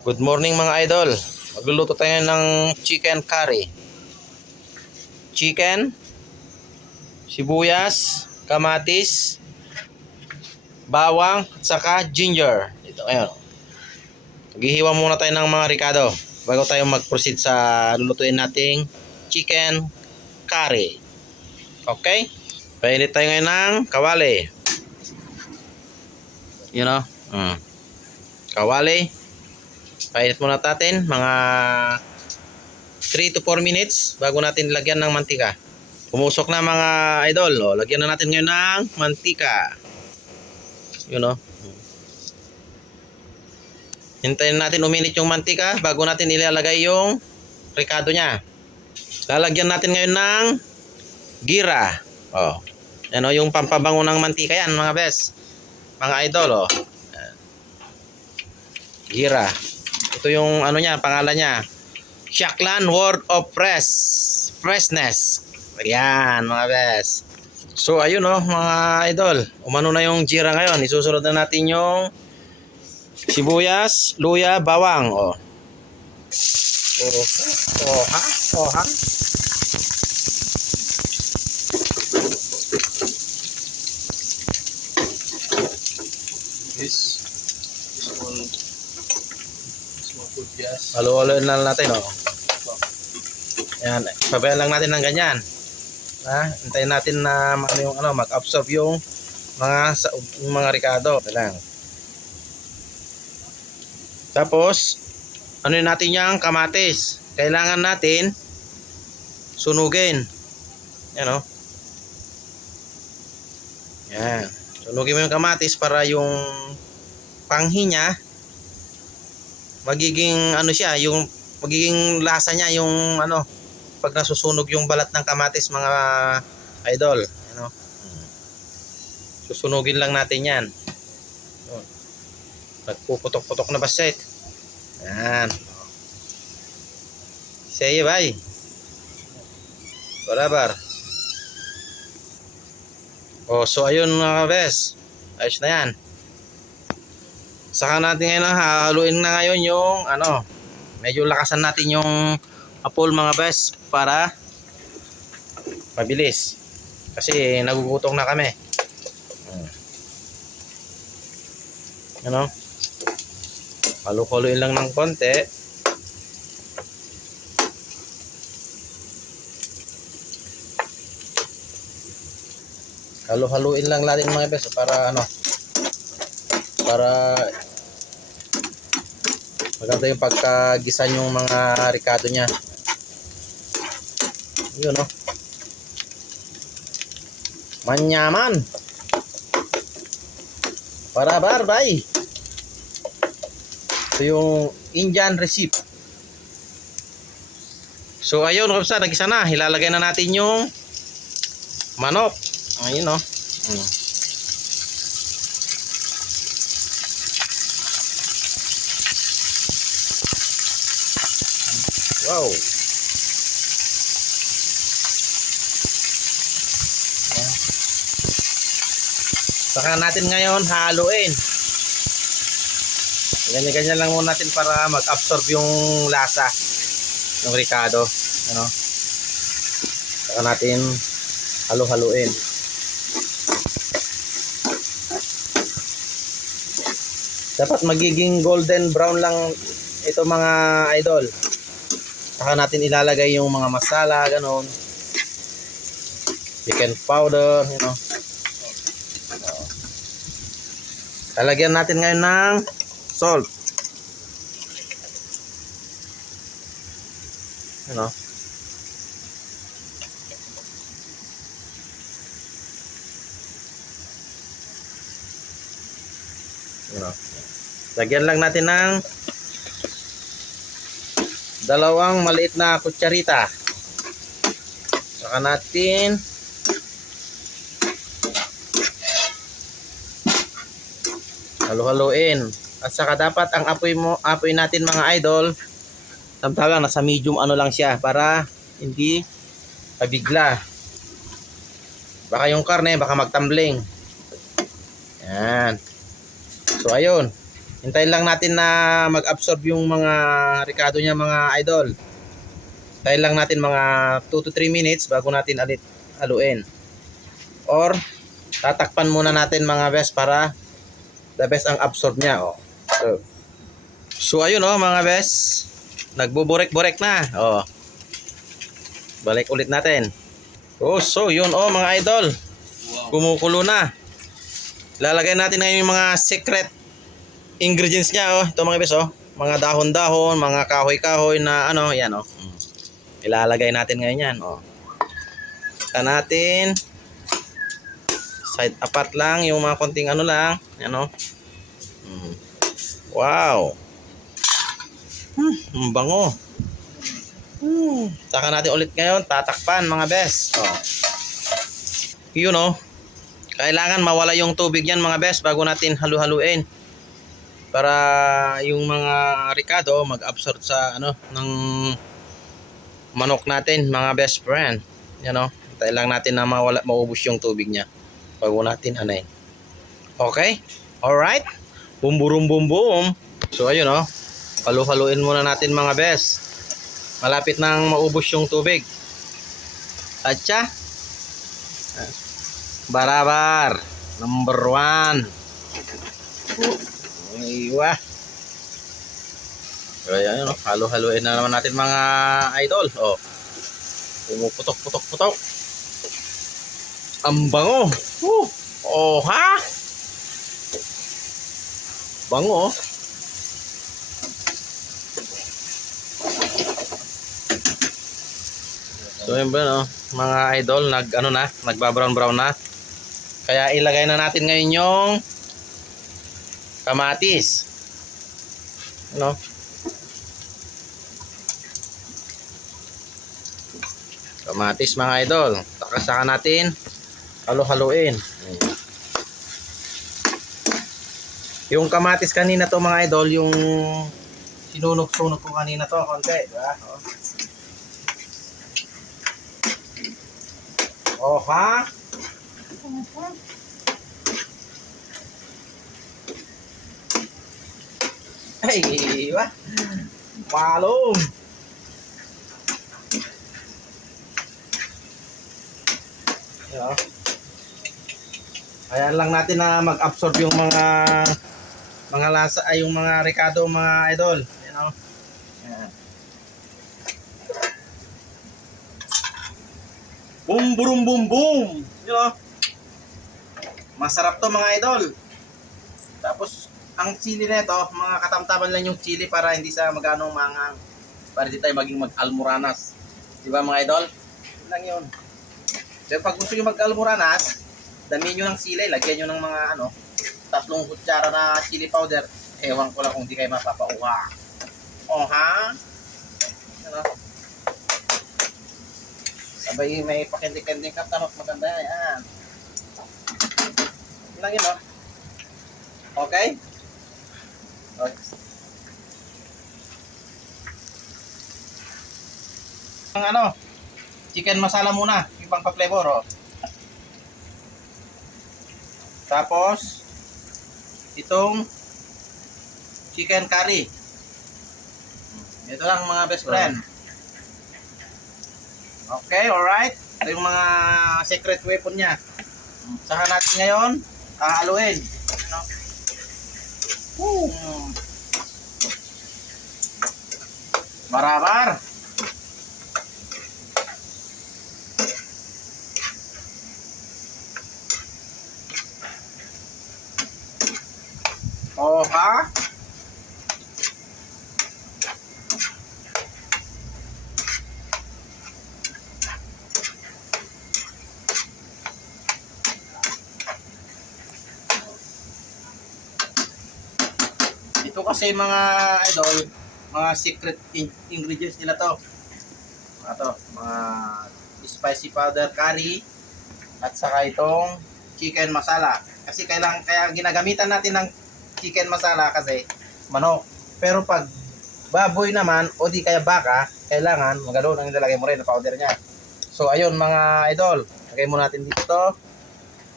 Good morning mga idol. Magluluto tayo ng chicken curry. Chicken, sibuyas, kamatis, bawang, at saka ginger. Ito ngayon. Maghihiwa muna tayo ng mga ricado bago tayo mag-proceed sa lulutuin nating chicken curry. Okay? Painit tayo ngayon ng kawali. You know? Kawali. Painit muna natin mga 3 to 4 minutes bago natin lagyan ng mantika. Pumusok na mga idol. O, lagyan na natin ngayon ng mantika. You know. Hintayin natin uminit yung mantika bago natin ilalagay yung ricado nya. Lalagyan natin ngayon ng gira. O. Yan o, yung pampabango ng mantika yan mga best. Mga idol o. Gira. Ito yung ano niya, pangalan niya. Shaklan Word of Freshness. Ayan mga best. So ayun oh mga idol. Umano na yung gira ngayon. Isusunod na natin yung sibuyas, luya, bawang. Oh. Oha. This one. Halo-haloin lang natin oh. Yan, pabayaan lang natin ng ganyan. Hintayin natin na mag-absorb yung mga ricado. Lang. Tapos ano natin yung kamatis. Kailangan natin sunugin. Yan oh. Yan. Sunugin mo yung kamatis para yung panghi niya magiging ano siya, yung magiging lasa niya yung ano pag nasusunog yung balat ng kamatis mga idol, ano. Susunugin lang natin 'yan. Nagpuputok-putok na ba siya? Yan. Say bye. Barabar. Oh, so ayun mga bes. Ayos na 'yan. Saka natin ngayon hahaluin na ngayon yung ano, medyo lakasan natin yung apol mga bes para mabilis kasi nagugutom na kami. Ano? Halu-haluin lang ng konti. Halu-haluin lang natin mga bes para ano, para maganda yung pagkagisa yung mga ricado nya. Yun o. Manyaman. Para barbay. Ito yung Indian recipe. So ayun, kapsa, nagisa na. Ilalagay na natin yung manok. Ayun o. Wow. Saka natin ngayon haluin. Ganyan-ganyan lang muna natin para mag-absorb yung lasa ng ricado, ano. Saka natin halu-haluin. Dapat magiging golden brown lang ito mga idol. Saka natin ilalagay yung mga masala, ganon. Chicken powder, you know. Lalagyan natin ngayon ng salt. You know. You know. Lagyan lang natin ng 2 maliit na kutsarita. Saka natin halu-haluin. At saka dapat ang apoy natin mga idol, tamtalang nasa medium ano lang siya para hindi pabigla. Baka yung karne baka magtumbling. Yan. So ayun. Hintayin lang natin na mag-absorb yung mga ricado niya mga idol. Hintayin lang natin mga 2 to 3 minutes bago natin alit haluin. Or tatakpan muna natin mga best para the best ang absorb niya. Oh. So ayun oh mga best. Nagbuburek-burek na. Oh. Balik ulit natin. Oh, so yun oh mga idol. Kumukulo na. Lalagay natin na yung mga secret ingredients niya oh. Ito mga best oh. Mga dahon-dahon, mga kahoy-kahoy na ano, yan oh. Ilalagay natin ngayon yan oh. Saka natin side apart lang yung mga konting ano lang, yan oh. Wow. Ang bango. Saka natin ulit ngayon, tatakpan mga best. Oh. Yun oh. Kailangan mawala yung tubig yan mga best bago natin halu-haluin. Para yung mga ricado mag-absorb sa ano ng manok natin mga best friend. Yan oh. Hintayin lang natin na maubos yung tubig niya bago natin anayin. Okay? Alright? Boom boom boom boom. So ayun oh. Halu-haluin muna natin mga best. Malapit nang maubos yung tubig. Atcha. Barabar. Number 1. Iwa. Kaya yun, oh. Halo-haloin na naman natin mga idol. Oh. Pumuputok-putok-putok. Ang bango. Oh, ha? Bango, oh. So yun ba no, mga idol, nagbabrown-brown na. Kaya ilagay na natin ngayon yung kamatis. Ano? Kamatis mga idol. Saka natin halo-haluin. Yung kamatis kanina to mga idol, yung sinunog-sunog ko kanina to konti, di ba? Oh, ha? Ay, iwa. Malum. Yeah. Ayan lang natin na mag-absorb yung mga lasa ay yung mga ricado mga idol. You know? Ayan. Boom boom boom boom. You know? Masarap to mga idol. Tapos ang chili nito, mga katamtaman lang yung chili para hindi sa magano mangang. Para di tayo maging mag-almoranas. Di ba mga idol? Yun lang yun. So pag gusto nyo mag-almoranas, damihan nyo ng sili, lagyan nyo ng mga 3 kutsara na chili powder. Ewan ko lang kung di kayo mapapauha. Oh ha? Ano? Sabay may pakindik-kindik ka, tamang maganda yan. Yun lang yun oh. Okay? Okay. Ang chicken masala muna, yung pang pa-flavor oh. Tapos itong chicken curry. Ito lang mga best friend. Okay, alright. Ito yung mga secret weapon niya. Saka natin ngayon haluin. Barabar. Oh ha? Ito kasi mga idol, mga secret ingredients nila to. Mga spicy powder curry at saka itong chicken masala. Kasi kaya ginagamitan natin ng chicken masala kasi manok. Pero pag baboy naman o di kaya baka, kailangan maganoon ang nilalagay mo rin na powder niya. So ayun mga idol, lagay mo natin dito to.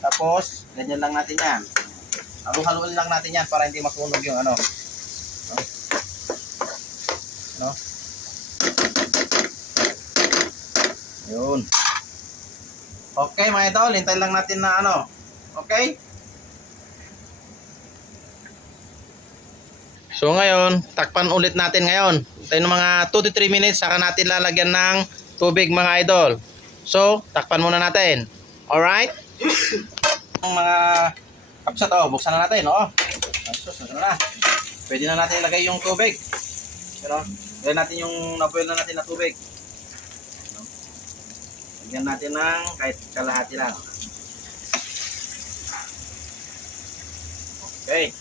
Tapos ganyan lang natin yan. Halu-haluin lang natin yan para hindi masunog yung No? Yun. Okay mga idol, hintayin lang natin na ano. Okay? So ngayon, takpan ulit natin ngayon. Hintayin ng mga 2 to 3 minutes saka natin lalagyan ng tubig mga idol. So, takpan muna natin. Alright? Ang mga kapsat, buksan na natin, Asus, na. Pwede na natin ilagay yung tubig. Lagyan natin yung na-boil na natin na tubig. Lagyan natin ng kahit kalahati lang. Okay.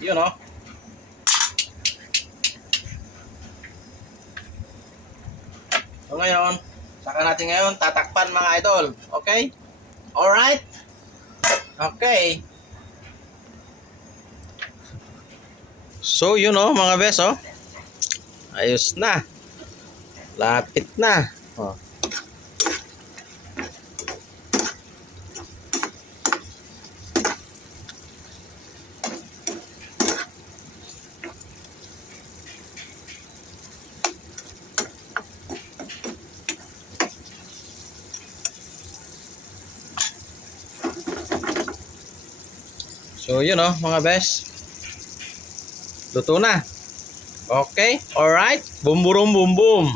Yun, So ngayon, saka natin ngayon tatakpan mga idol. Okay? Alright? Okay. So yun mga bes, ayos na. Lapit na. So yun mga bes. Luto na. Okay? Alright? Boom boom boom boom.